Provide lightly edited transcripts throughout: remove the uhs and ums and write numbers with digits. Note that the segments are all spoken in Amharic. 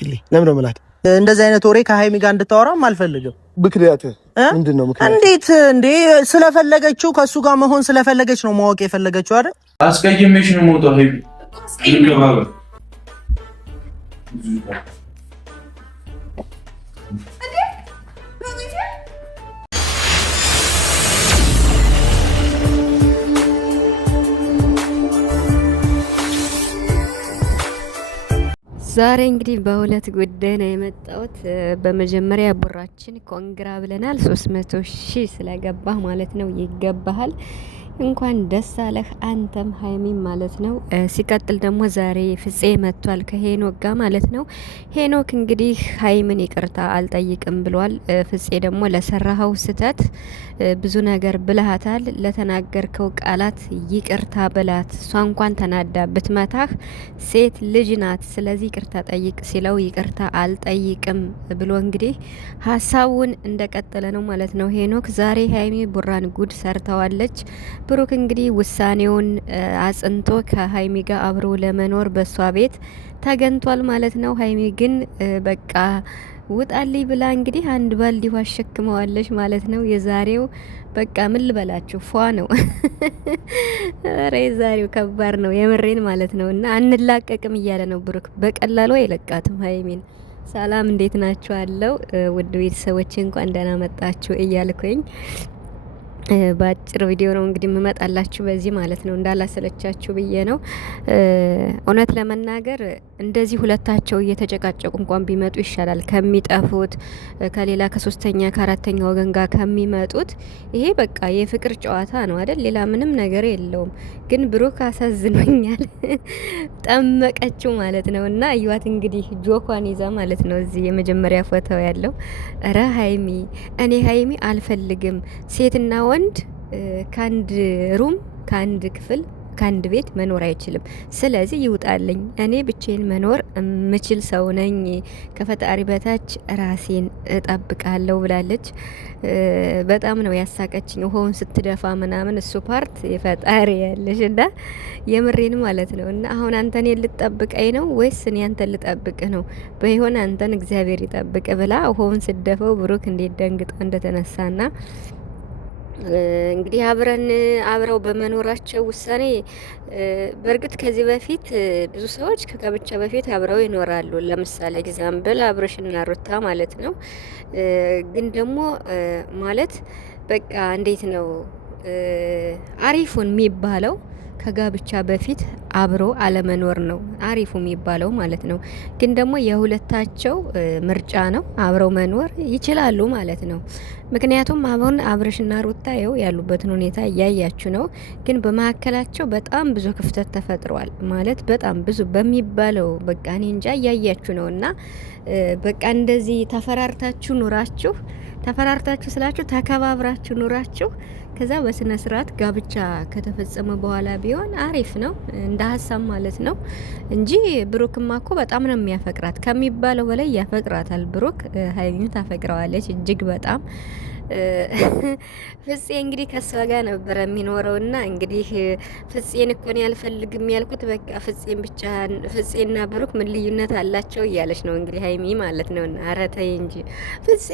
ላኪልኝ። ለምን ነው የምላክ? እንደዚህ አይነት ወሬ ከሀይሚ ጋር እንድታወራም አልፈልግም። ምክንያት ምንድነው? ምክንያት እንዴት እንዴ? ስለፈለገችው ከሱ ጋር መሆን ስለፈለገች ነው ማወቅ የፈለገችው አይደል? አስቀይሜሽ ነው ሞተው ሀይሚ ዛሬ እንግዲህ በሁለት ጉዳይ ነው የመጣሁት። በመጀመሪያ ቡራችን ኮንግራ ብለናል። 300,000 ስለገባህ ማለት ነው። ይገባሃል። እንኳን ደስ አለህ አንተም ሀይሚም ማለት ነው። ሲቀጥል ደግሞ ዛሬ ፍፄ መጥቷል ከሄኖክ ጋር ማለት ነው። ሄኖክ እንግዲህ ሀይምን ይቅርታ አልጠይቅም ብሏል። ፍፄ ደግሞ ለሰራኸው ስህተት ብዙ ነገር ብልሃታል። ለተናገርከው ቃላት ይቅርታ በላት። እሷ እንኳን ተናዳ ብትመታህ ሴት ልጅ ናት፣ ስለዚህ ይቅርታ ጠይቅ ሲለው ይቅርታ አልጠይቅም ብሎ እንግዲህ ሀሳቡን እንደቀጠለ ነው ማለት ነው። ሄኖክ ዛሬ ሀይሚ ቡራን ጉድ ሰርተዋለች። ብሩክ እንግዲህ ውሳኔውን አጽንቶ ከሀይሚ ጋር አብሮ ለመኖር በሷ ቤት ተገንቷል ማለት ነው። ሀይሚ ግን በቃ ውጣልኝ ብላ እንግዲህ አንድ ባልዲ ውሃ አሸክመዋለች ማለት ነው። የዛሬው በቃ ምን ልበላችሁ ፏ ነው። ኧረ የዛሬው ከባድ ነው የምሬን ማለት ነው። እና አንላቀቅም እያለ ነው ብሩክ። በቀላሉ አይለቃትም ሀይሚን። ሰላም እንዴት ናችሁ አለው ውድ ቤተሰቦች እንኳን ደህና መጣችሁ እያልኩኝ በአጭር ቪዲዮ ነው እንግዲህ የምመጣላችሁ በዚህ ማለት ነው። እንዳላሰለቻችሁ ብዬ ነው። እውነት ለመናገር እንደዚህ ሁለታቸው እየተጨቃጨቁ እንኳን ቢመጡ ይሻላል ከሚጠፉት ከሌላ ከሶስተኛ ከአራተኛ ወገን ጋር ከሚመጡት። ይሄ በቃ የፍቅር ጨዋታ ነው አይደል? ሌላ ምንም ነገር የለውም። ግን ብሩክ አሳዝኖኛል። ጠመቀችው ማለት ነው። እና እዩዋት እንግዲህ ጆኳን ይዛ ማለት ነው። እዚህ የመጀመሪያ ፎቶ ያለው እረ ሀይሚ እኔ ሀይሚ አልፈልግም ሴትና ወንድ ከአንድ ሩም ከአንድ ክፍል ከአንድ ቤት መኖር አይችልም። ስለዚህ ይውጣልኝ። እኔ ብቻዬን መኖር የምችል ሰው ነኝ። ከፈጣሪ በታች ራሴን እጠብቃለሁ ብላለች። በጣም ነው ያሳቀችኝ። ውሃውን ስትደፋ ምናምን እሱ ፓርት የፈጣሪ ያለሽ እና የምሬን ማለት ነው። እና አሁን አንተ እኔን ልጠብቀኝ ነው ወይስ እኔ አንተን ልጠብቅ ነው? በይሆን አንተን እግዚአብሔር ይጠብቅ ብላ ውሃውን ስትደፈው ብሩክ እንዴት ደንግጦ እንደተነሳና እንግዲህ አብረው በመኖራቸው ውሳኔ በእርግጥ ከዚህ በፊት ብዙ ሰዎች ከጋብቻ በፊት አብረው ይኖራሉ። ለምሳሌ ኤግዛምፕል አብርሽና ሩታ ማለት ነው። ግን ደግሞ ማለት በቃ እንዴት ነው አሪፉን የሚባለው ከጋብቻ በፊት አብሮ አለመኖር ነው አሪፉ የሚባለው ማለት ነው። ግን ደግሞ የሁለታቸው ምርጫ ነው። አብረው መኖር ይችላሉ ማለት ነው። ምክንያቱም አሁን አብርሽና ሩታ ያሉበትን ሁኔታ እያያችሁ ነው። ግን በመካከላቸው በጣም ብዙ ክፍተት ተፈጥሯል ማለት በጣም ብዙ በሚባለው በቃ እኔ እንጃ እያያችሁ ነው። እና በቃ እንደዚህ ተፈራርታችሁ ኑራችሁ ተፈራርታችሁ ስላችሁ ተከባብራችሁ ኑራችሁ ከዛ በስነ ስርዓት ጋብቻ ከተፈጸመ በኋላ ቢሆን አሪፍ ነው እንደ ሀሳብ ማለት ነው። እንጂ ብሩክማ እኮ በጣም ነው የሚያፈቅራት ከሚባለው በላይ ያፈቅራታል። ብሩክ ሀይሚን ታፈቅረዋለች እጅግ በጣም። ፍፄ እንግዲህ ከሷ ጋር ነበረ የሚኖረውና እንግዲህ ፍፄን እኮ ነው ያልፈልግም ያልኩት በቃ ፍፄን ብቻ ፍፄና ብሩክ ምን ልዩነት አላቸው እያለች ነው እንግዲህ ሀይሚ ማለት ነው። ኧረ ተይ እንጂ ፍፄ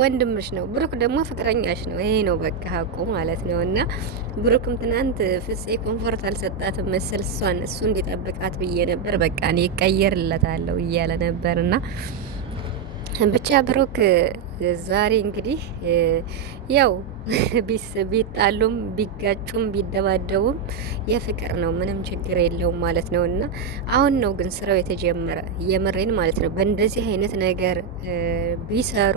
ወንድምሽ ነው፣ ብሩክ ደግሞ ፍቅረኛሽ ነው። ይሄ ነው በቃ ሀቁ ማለት ነው። እና ብሩክም ትናንት ፍፄ ኮንፎርት አልሰጣትም መሰል እሷን እሱ እንዲጠብቃት ብዬ ነበር በቃ እኔ ይቀየርለታለሁ እያለ ነበርና ብቻ ብሩክ ዛሬ እንግዲህ ያው ቢጣሉም ቢጋጩም ቢደባደቡም የፍቅር ነው፣ ምንም ችግር የለውም ማለት ነው። እና አሁን ነው ግን ስራው የተጀመረ የምሬን ማለት ነው። በእንደዚህ አይነት ነገር ቢሰሩ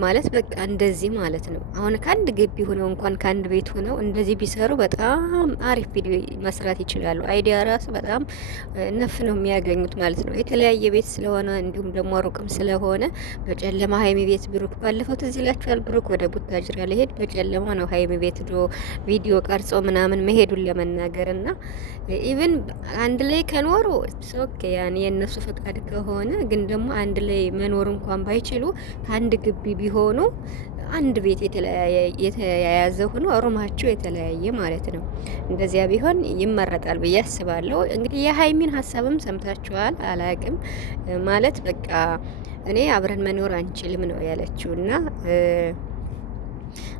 ማለት በቃ እንደዚህ ማለት ነው። አሁን ከአንድ ግቢ ሆነው እንኳን ከአንድ ቤት ሆነው እንደዚህ ቢሰሩ በጣም አሪፍ ቪዲዮ መስራት ይችላሉ። አይዲያ ራሱ በጣም ነፍ ነው የሚያገኙት ማለት ነው። የተለያየ ቤት ስለሆነ እንዲሁም ደግሞ ሩቅም ስለሆነ በጨለማ ሀይሚ ቤት ብሩክ ባለፈው ትዝ ይላችኋል። ብሩክ ወደ ቡታጅራ ሊሄድ በጨለማ ነው ሀይሚ ቤት ቪዲዮ ቀርጾ ምናምን መሄዱን ለመናገር እና ኢቭን አንድ ላይ ከኖሩ ኦኬ ያን የነሱ ፈቃድ ከሆነ ግን ደግሞ አንድ ላይ መኖር እንኳን ባይችሉ ከአንድ ግቢ ቢሆኑ አንድ ቤት የተያያዘ ሆኖ ሩማቸው የተለያየ ማለት ነው። እንደዚያ ቢሆን ይመረጣል ብዬ አስባለሁ። እንግዲህ የሀይሚን ሀሳብም ሰምታችኋል። አላቅም ማለት በቃ እኔ አብረን መኖር አንችልም ነው ያለችውና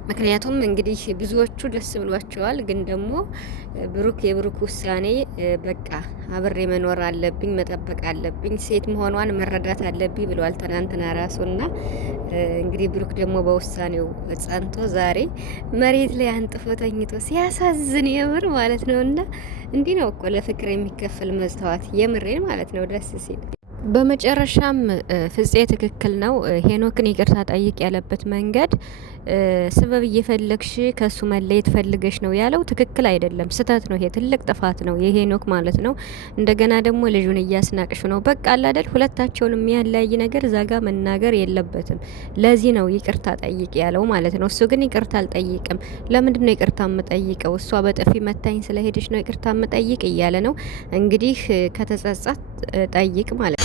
ምክንያቱም እንግዲህ ብዙዎቹ ደስ ብሏቸዋል። ግን ደግሞ የብሩክ ውሳኔ በቃ አብሬ መኖር አለብኝ፣ መጠበቅ አለብኝ፣ ሴት መሆኗን መረዳት አለብኝ ብለዋል ትናንትና ራሱና እንግዲህ ብሩክ ደግሞ በውሳኔው ጸንቶ ዛሬ መሬት ላይ አንጥፎ ተኝቶ ሲያሳዝን የምር ማለት ነውና እንዲህ ነው እኮ ለፍቅር የሚከፈል መስዋዕት የምሬን ማለት ነው ደስ ሲል። በመጨረሻም ፍፄ ትክክል ነው። ሄኖክን ይቅርታ ጠይቅ ያለበት መንገድ ስበብ እየፈለግሽ ከሱ መለየት ፈልገሽ ነው ያለው ትክክል አይደለም፣ ስህተት ነው። ይሄ ትልቅ ጥፋት ነው የሄኖክ ማለት ነው። እንደገና ደግሞ ልጁን እያስናቅሽ ነው። በቃ አለ አይደል ሁለታቸውን የሚያለያይ ነገር እዛ ጋር መናገር የለበትም። ለዚህ ነው ይቅርታ ጠይቅ ያለው ማለት ነው። እሱ ግን ይቅርታ አልጠይቅም። ለምንድን ነው ይቅርታ የምጠይቀው? እሷ በጥፊ መታኝ ስለሄደች ነው ይቅርታ የምጠይቅ እያለ ነው። እንግዲህ ከተጸጸት ጠይቅ ማለት